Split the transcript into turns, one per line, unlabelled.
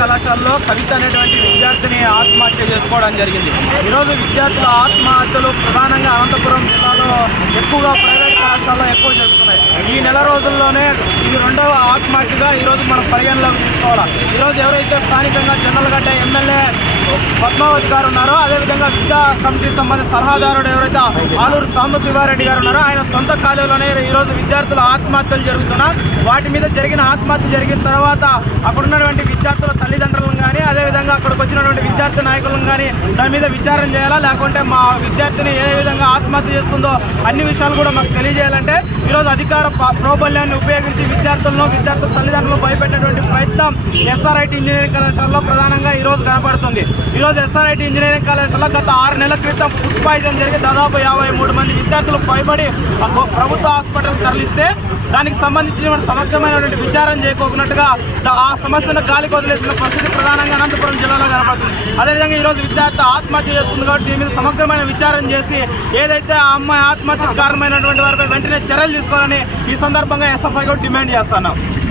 కళాశాలలో కవిత అనేటువంటి విద్యార్థిని ఆత్మహత్య చేసుకోవడం జరిగింది. ఈరోజు విద్యార్థుల ఆత్మహత్యలు ప్రధానంగా అనంతపురం జిల్లాలో ఎక్కువగా ప్రైవేట్ కళాశాలలో ఎక్కువ జరుగుతున్నాయి. ఈ నెల రోజుల్లోనే ఇది రెండవ ఆత్మహత్యగా ఈరోజు మనం పరిగణలోకి తీసుకోవాలి? ఈరోజు ఎవరైతే స్థానికంగా జనరల్గడ్డ ఎమ్మెల్యే పద్మావతి గారు ఉన్నారో అదేవిధంగా విద్యా కమిటీ సంబంధించిన సలహాదారుడు ఎవరైతే ఆలూరు సాంబశివారెడ్డి గారు ఉన్నారో ఆయన సొంత కాలేజీలోనే ఈరోజు విద్యార్థుల ఆత్మహత్యలు జరుగుతున్నా. వాటి మీద జరిగిన ఆత్మహత్య జరిగిన తర్వాత అక్కడ ఉన్నటువంటి విద్యార్థుల తల్లిదండ్రులను కానీ అదేవిధంగా అక్కడికి వచ్చినటువంటి విద్యార్థి నాయకులను కానీ దాని మీద విచారణ చేయాలా? లేకుంటే మా విద్యార్థిని ఏ విధంగా ఆత్మహత్య చేసుకుందో అన్ని విషయాలు కూడా మాకు తెలియజేయాలంటే ఈరోజు అధికార ప్రాబల్యాన్ని ఉపయోగించి విద్యార్థులను విద్యార్థుల తల్లిదండ్రులు భయపెట్టేటువంటి ప్రయత్నం ఎస్ఆర్ఐటి ఇంజనీరింగ్ కళాశాలలో ప్రధానంగా ఈరోజు కనపడుతుంది. ఈరోజు ఎస్ఆర్ఐటి ఇంజనీరింగ్ కళాశాలలో గత ఆరు నెలల క్రితం ఫుడ్ పాయిజన్ జరిగి దాదాపు యాభై మూడు మంది విద్యార్థులు భయపడి ప్రభుత్వ హాస్పిటల్ తరలిస్తే దానికి సంబంధించిన సమగ్రమైనటువంటి విచారం చేయకోకున్నట్టుగా ఆ సమస్యను గాలికి వదిలేసిన పరిస్థితి ప్రధానంగా అనంతపురం జిల్లాలో కనపడుతుంది. అదేవిధంగా ఈరోజు విద్యార్థి ఆత్మహత్య చేసుకుంది కాబట్టి దీని మీద సమగ్రమైన విచారం చేసి ఏదైతే ఆ అమ్మాయి ఆత్మహత్యకు కారణమైనటువంటి వారిపై వెంటనే చర్యలు తీసుకోవాలని ఈ సందర్భంగా ఎస్ఎఫ్ఐ కూడా డిమాండ్ చేస్తున్నాం.